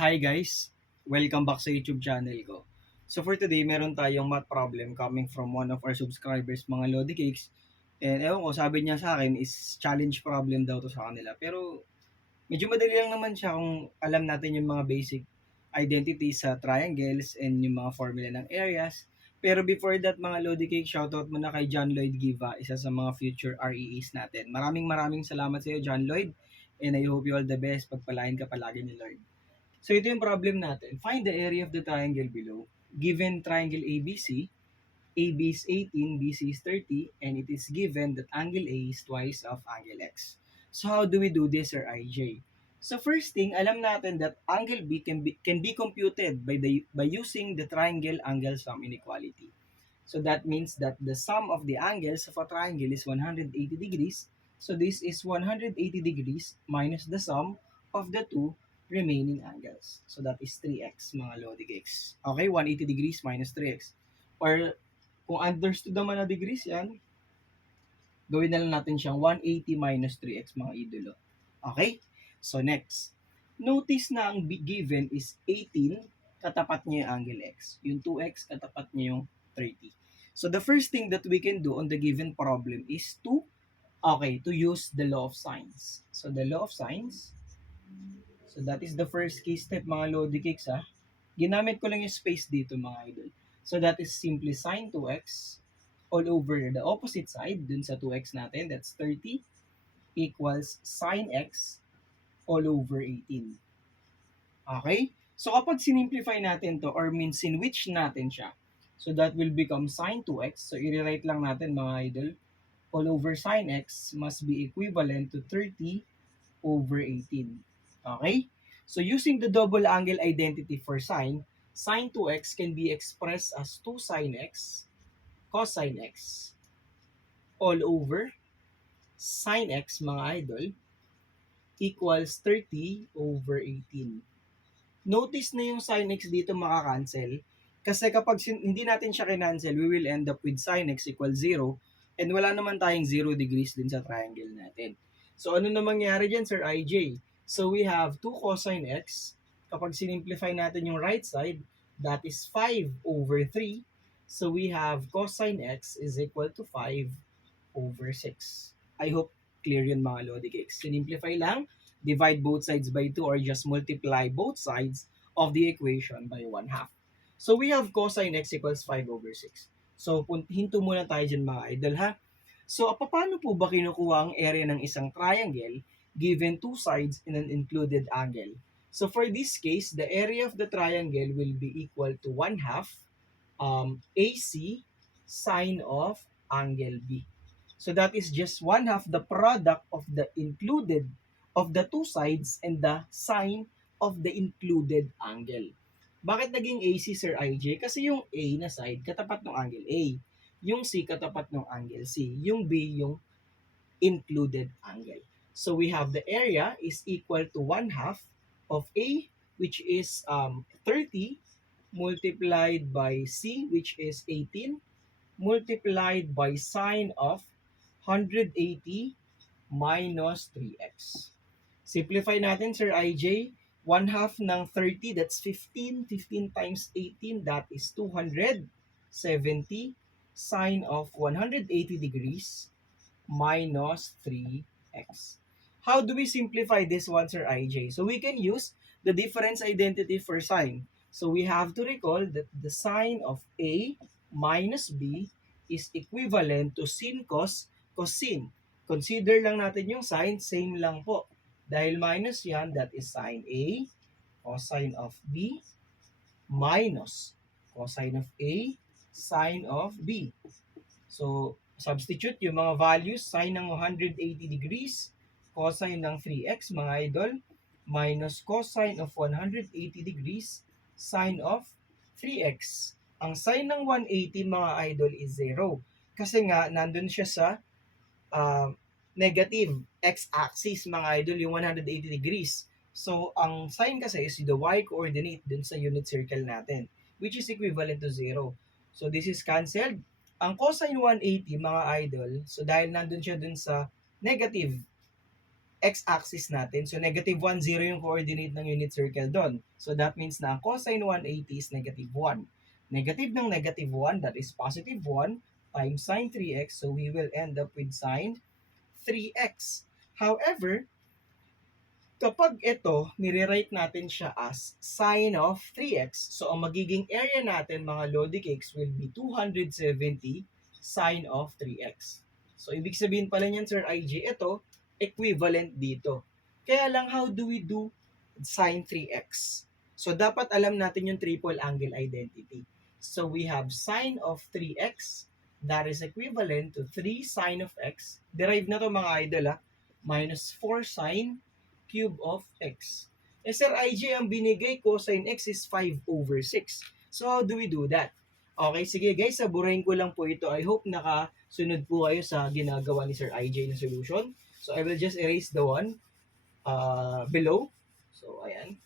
Hi guys! Welcome back sa YouTube channel ko. So for today, meron tayong math problem coming from one of our subscribers, mga Lodi Cakes. And ewan ko, sabi niya sa akin is challenge problem daw to sa kanila. Pero medyo madali lang naman siya kung alam natin yung mga basic identities sa triangles and yung mga formula ng areas. Pero before that, mga Lodi Cake, shoutout muna kay John Lloyd Giva, isa sa mga future REEs natin. Maraming salamat sa iyo, John Lloyd. And I hope you all the best. Pagpalain ka palagi ni Lord. So ito yung problem natin. Find the area of the triangle below. Given triangle ABC, AB is 18, BC is 30, and it is given that angle A is twice of angle X. So how do we do this, Sir IJ? So first thing, alam natin that angle B can be computed by using the triangle angle sum inequality. So that means that the sum of the angles of a triangle is 180 degrees. So this is 180 degrees minus the sum of the two remaining angles. So that is 3x, mga Lodi X. Okay, 180 degrees minus 3x. Or kung understood naman na degrees yan, gawin na lang natin siyang 180 minus 3x, mga idolo. Okay? So next, notice na ang given is 18, katapat niya yung angle x. Yung 2x, katapat niya yung 30. So the first thing that we can do on the given problem is to use the law of sines. So the law of sines, so that is the first key step, mga Lodi Cakes ha. Ginamit ko lang yung space dito, mga idol. So that is simply sine 2x all over the opposite side, dun sa 2x natin, that's 30, equals sine x all over 18. Okay? So kapag sinimplify natin to or means in which natin siya, so that will become sine 2x. So i-rewrite lang natin, mga idol. All over sine x must be equivalent to 30 over 18. Okay? So using the double angle identity for sine 2x can be expressed as 2 sine x cosine x all over sine x, mga idol, equals 30 over 18. Notice na yung sin x dito makakancel. Kasi kapag hindi natin siya kinancel, we will end up with sin x equals 0. And wala naman tayong 0 degrees din sa triangle natin. So ano na mangyari dyan, Sir IJ? So we have 2 cosine x. Kapag sinimplify natin yung right side, that is 5 over 3. So we have cosine x is equal to 5 over 6. I hope clear yun, mga Lodi Cakes. Sinimplify lang, divide both sides by 2 or just multiply both sides of the equation by 1/2. So we have cosine x equals 5 over 6. So hinto muna tayo dyan, mga idol ha. So paano po ba kinukuha ang area ng isang triangle given two sides in an included angle? So for this case, the area of the triangle will be equal to 1/2 AC sine of angle B. So that is just 1/2 the product of the included of the two sides and the sine of the included angle. Bakit naging AC, Sir IJ? Kasi yung A na side katapat ng angle A. Yung C katapat ng angle C. Yung B yung included angle. So we have the area is equal to 1/2 of A, which is 30, multiplied by C, which is 18, multiplied by sine of 180 minus 3x. Simplify natin, Sir IJ. 1/2 ng 30, that's 15. 15 times 18, that is 270 sine of 180 degrees minus 3x. How do we simplify this one, Sir IJ? So we can use the difference identity for sine. So we have to recall that the sine of A minus B is equivalent to sin cos sin. Consider lang natin yung sine, same lang po. Dahil minus yan, that is sine A cosine of B minus cosine of A sine of B. So, substitute yung mga values, sine ng 180 degrees, cosine ng 3x, mga idol, minus cosine of 180 degrees, sine of 3x. Ang sine ng 180, mga idol, is 0. Kasi nga, nandun siya sa negative x-axis, mga idol, yung 180 degrees. So, ang sine kasi is the y-coordinate dun sa unit circle natin, which is equivalent to 0. So, this is cancelled. Ang cosine 180, mga idol, so dahil nandun siya dun sa negative x-axis natin. So, negative 1, 0 yung coordinate ng unit circle doon. So, that means na ang cosine 180 is negative 1. Negative ng negative 1, that is positive 1 times sine 3x. So, we will end up with sine 3x. However, kapag ito, nire-write natin siya as sine of 3x. So, ang magiging area natin, mga Lodi cakes, will be 270 sine of 3x. So, ibig sabihin pala niyan, Sir IJ, ito, equivalent dito. Kaya lang, how do we do sine 3x? So, dapat alam natin yung triple angle identity. So, we have sine of 3x, that is equivalent to 3 sine of x. Derive na to mga idol, minus 4 sine cube of x. Eh, Sir IJ, ang binigay ko sin x is 5 over 6. So, how do we do that? Okay, sige guys, saburahin ko lang po ito. I hope nakasunod po kayo sa ginagawa ni Sir IJ na solution. So, I will just erase the one below. So, ayan.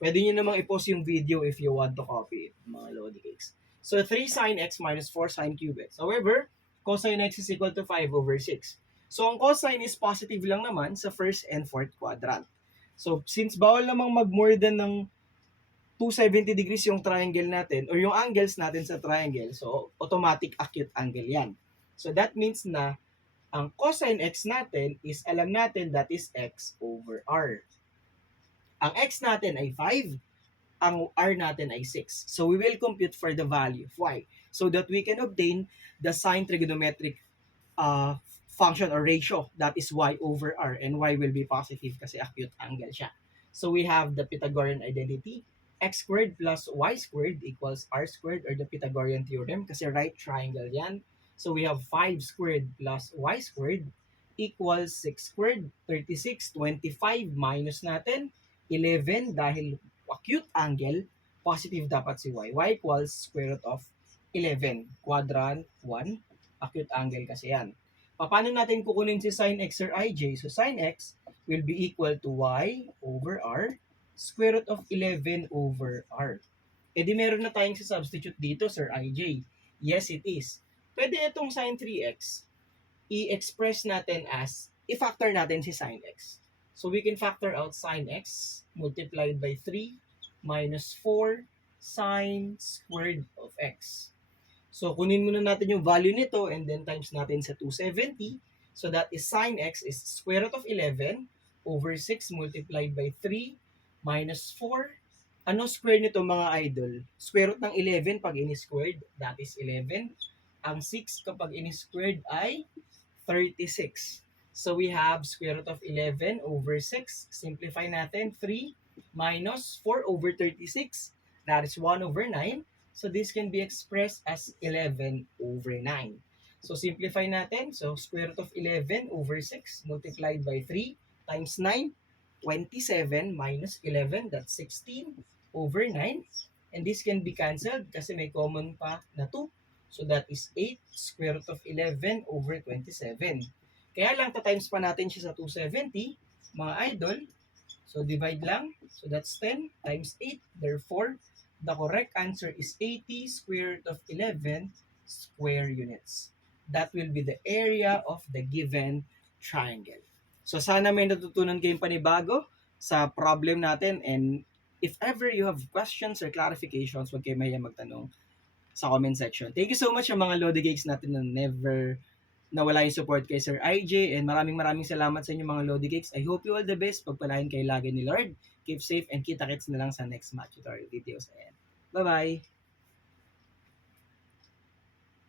Pwede nyo namang i-pause yung video if you want to copy it, mga Lodi cakes. So, 3 sin x minus 4 sin cube x. However, cosine x is equal to 5 over 6. So, ang cosine is positive lang naman sa first and fourth quadrant. So, since bawal namang mag-more than ng 270 degrees yung triangle natin or yung angles natin sa triangle, so automatic acute angle yan. So, that means na ang cosine x natin is alam natin that is x over r. Ang x natin ay 5, ang r natin ay 6. So, we will compute for the value of y so that we can obtain the sine trigonometric function or ratio, that is y over r, and y will be positive kasi acute angle siya. So, we have the Pythagorean identity, x squared plus y squared equals r squared, or the Pythagorean theorem kasi right triangle yan. So, we have 5 squared plus y squared equals 6 squared, 36, 25 minus natin 11 dahil acute angle, positive dapat si y. Y equals square root of 11. Quadrant 1, acute angle kasi yan. Paano natin kukunin si sin x or ij? So sin x will be equal to y over r, square root of 11 over r. E di meron na tayong substitute dito, Sir IJ. Yes, it is. Pwede itong sin 3x, i-express natin as, i-factor natin si sin x. So we can factor out sin x multiplied by 3 minus 4 sine squared of x. So kunin muna natin yung value nito and then times natin sa 270. So that is sin x is square root of 11 over 6 multiplied by 3 minus 4. Ano square nito mga idol? Square root ng 11 pag ini-squared, that is 11. Ang 6 kapag ini-squared ay 36. So we have square root of 11 over 6. Simplify natin, 3 minus 4 over 36. That is 1 over 9. So this can be expressed as 11 over 9. So simplify natin. So square root of 11 over 6 multiplied by 3 times 9. 27 minus 11, that's 16 over 9. And this can be cancelled kasi may common pa na 2. So that is 8 square root of 11 over 27. Kaya lang, times pa natin siya sa 270, mga idol. So divide lang. So that's 10 times 8. Therefore, the correct answer is 80 square root of 11 square units. That will be the area of the given triangle. So sana may natutunan kayong panibago sa problem natin, and if ever you have questions or clarifications, huwag kayo mahiya magtanong sa comment section. Thank you so much sa mga Lodi Cakes natin na never nawala yung support kay Sir IJ, and maraming salamat sa inyo mga Lodi Cakes. I hope you all the best. Pagpalain kayo lagi ni Lord. Keep safe and kita-kits na lang sa next match tutorial videos. Bye-bye!